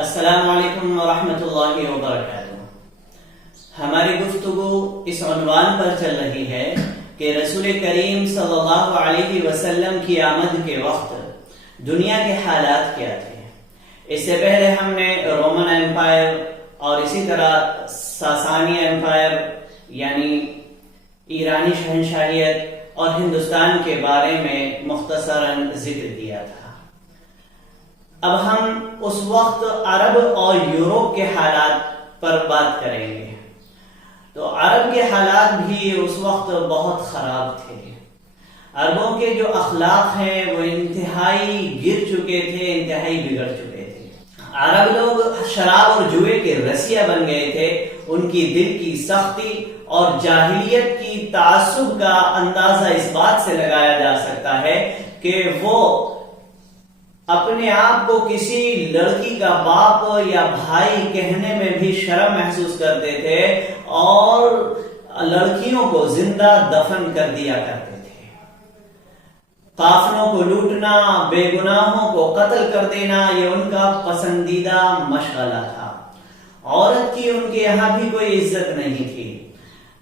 السلام علیکم ورحمۃ اللہ وبرکاتہ۔ ہماری گفتگو اس عنوان پر چل رہی ہے کہ رسول کریم صلی اللہ علیہ وسلم کی آمد کے وقت دنیا کے حالات کیا تھے۔ اس سے پہلے ہم نے رومن ایمپائر اور اسی طرح ساسانی ایمپائر یعنی ایرانی شہنشاہیت اور ہندوستان کے بارے میں مختصراً ذکر کیا تھا۔ اب ہم اس وقت عرب اور یورپ کے حالات پر بات کریں گے۔ تو عرب کے حالات بھی اس وقت بہت خراب تھے۔ عربوں کے جو اخلاق ہیں وہ انتہائی گر چکے تھے، انتہائی بگڑ چکے تھے۔ عرب لوگ شراب اور جوئے کے رسیا بن گئے تھے۔ ان کی دل کی سختی اور جاہلیت کی تعصب کا اندازہ اس بات سے لگایا جا سکتا ہے کہ وہ اپنے آپ کو کسی لڑکی کا باپ یا بھائی کہنے میں بھی شرم محسوس کرتے تھے اور لڑکیوں کو زندہ دفن کر دیا کرتے تھے۔ قافلوں کو لوٹنا، بے گناہوں کو قتل کر دینا یہ ان کا پسندیدہ مشغلہ تھا۔ عورت کی ان کے یہاں بھی کوئی عزت نہیں تھی۔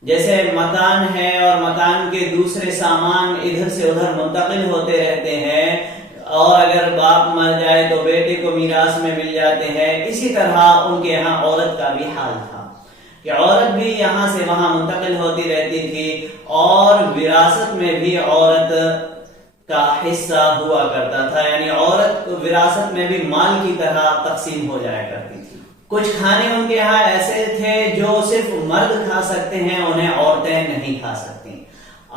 جیسے مکان ہے اور مکان کے دوسرے سامان ادھر سے ادھر منتقل ہوتے رہتے ہیں اور اگر باپ مر جائے تو بیٹے کو میراث میں مل جاتے ہیں، اسی طرح ان کے یہاں عورت کا بھی حال تھا کہ عورت بھی یہاں سے وہاں منتقل ہوتی رہتی تھی اور وراثت میں بھی عورت کا حصہ ہوا کرتا تھا، یعنی عورت وراثت میں بھی مال کی طرح تقسیم ہو جایا کرتی تھی۔ کچھ کھانے ان کے یہاں ایسے تھے جو صرف مرد کھا سکتے ہیں، انہیں عورتیں نہیں کھا سکتی۔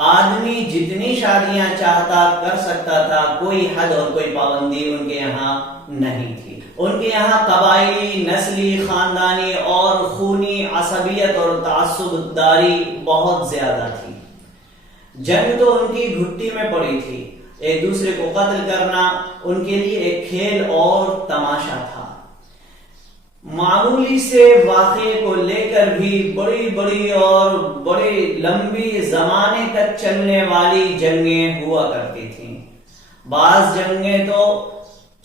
آدمی جتنی شادیاں چاہتا کر سکتا تھا، کوئی حد اور کوئی پابندی ان کے یہاں نہیں تھی۔ ان کے یہاں قبائلی، نسلی، خاندانی اور خونی عصبیت اور تعصب داری بہت زیادہ تھی۔ جنگ تو ان کی گھٹی میں پڑی تھی۔ ایک دوسرے کو قتل کرنا ان کے لیے ایک کھیل اور تماشا تھا۔ معمولی سے واقعے کو لے کر بھی بڑی بڑی اور بڑی لمبی زمانے تک چلنے والی جنگیں ہوا کرتی تھیں۔ بعض جنگیں تو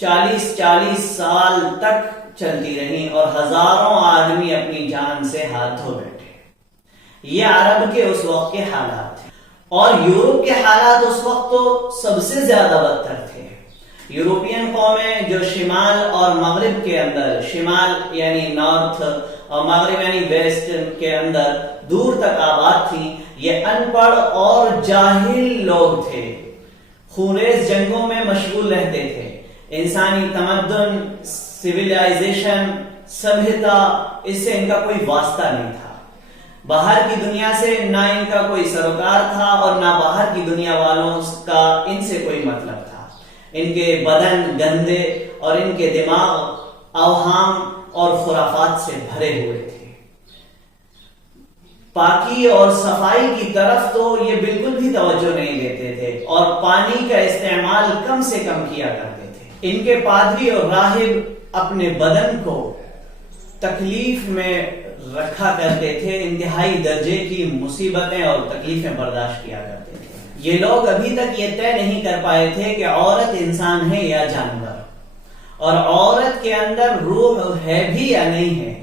40 سال تک چلتی رہیں اور ہزاروں آدمی اپنی جان سے ہاتھ دھو بیٹھے۔ یہ عرب کے اس وقت کے حالات تھے۔ اور یورپ کے حالات اس وقت تو سب سے زیادہ بدتر تھے۔ یورپین قومیں جو شمال اور مغرب کے اندر، شمال یعنی نارتھ اور مغرب یعنی ویسٹ کے اندر دور تک آباد تھیں، یہ ان پڑھ اور جاہل لوگ تھے۔ خونریز جنگوں میں مشغول رہتے تھے۔ انسانی تمدن، سویلائزیشن، سبھیتا، اس سے ان کا کوئی واسطہ نہیں تھا۔ باہر کی دنیا سے نہ ان کا کوئی سروکار تھا اور نہ باہر کی دنیا والوں کا ان سے کوئی مطلب تھا۔ ان کے بدن گندے اور ان کے دماغ اوہام اور خرافات سے بھرے ہوئے تھے۔ پاکی اور صفائی کی طرف تو یہ بالکل بھی توجہ نہیں دیتے تھے اور پانی کا استعمال کم سے کم کیا کرتے تھے۔ ان کے پادری اور راہب اپنے بدن کو تکلیف میں رکھا کرتے تھے، انتہائی درجے کی مصیبتیں اور تکلیفیں برداشت کیا کرتے تھے۔ یہ لوگ ابھی تک یہ طے نہیں کر پائے تھے کہ عورت انسان ہے یا جانور، اور عورت کے اندر روح ہے بھی یا نہیں ہے،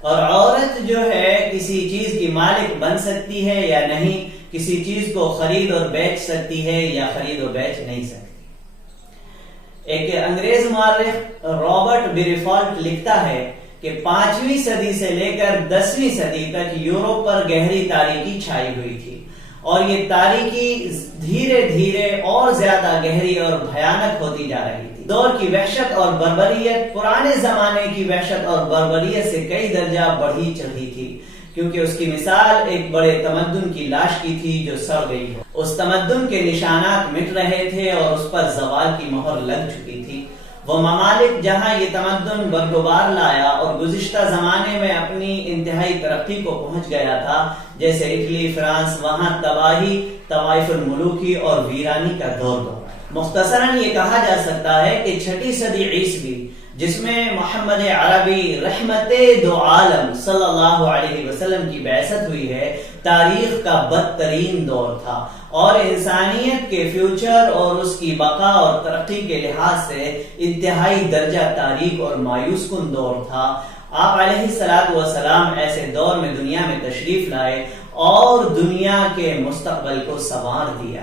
اور عورت جو ہے کسی چیز کی مالک بن سکتی ہے یا نہیں، کسی چیز کو خرید اور بیچ سکتی ہے یا خرید اور بیچ نہیں سکتی۔ ایک انگریز مورخ رابرٹ بیریفالٹ لکھتا ہے کہ 5ویں صدی سے لے کر 10ویں صدی تک یورپ پر گہری تاریکی چھائی ہوئی تھی، اور یہ تاریکی دھیرے دھیرے اور زیادہ گہری اور بھیانک ہوتی جا رہی تھی۔ دور کی وحشت اور بربریت پرانے زمانے کی وحشت اور بربریت سے کئی درجہ بڑھی چڑھی تھی، کیونکہ اس کی مثال ایک بڑے تمدن کی لاش کی تھی جو سڑ گئی ہو۔ اس تمدن کے نشانات مٹ رہے تھے اور اس پر زوال کی مہر لگ چکی تھی۔ وہ ممالک جہاں یہ تمدن برگبار لایا اور گزشتہ زمانے میں اپنی انتہائی ترقی کو پہنچ گیا تھا، جیسے اٹلی، فرانس، وہاں تباہی، طوائف الملوکی اور ویرانی کا دور دورہ۔ مختصراً یہ کہا جا سکتا ہے کہ 6 صدی عیسوی جس میں محمد عربی رحمت دو عالم صلی اللہ علیہ وسلم کی بعثت ہوئی ہے، تاریخ کا بدترین دور تھا اور انسانیت کے فیوچر اور اس کی بقا اور ترقی کے لحاظ سے انتہائی درجہ تاریک اور مایوس کن دور تھا۔ آپ علیہ السلام ایسے دور میں دنیا میں تشریف لائے اور دنیا کے مستقبل کو سنوار دیا۔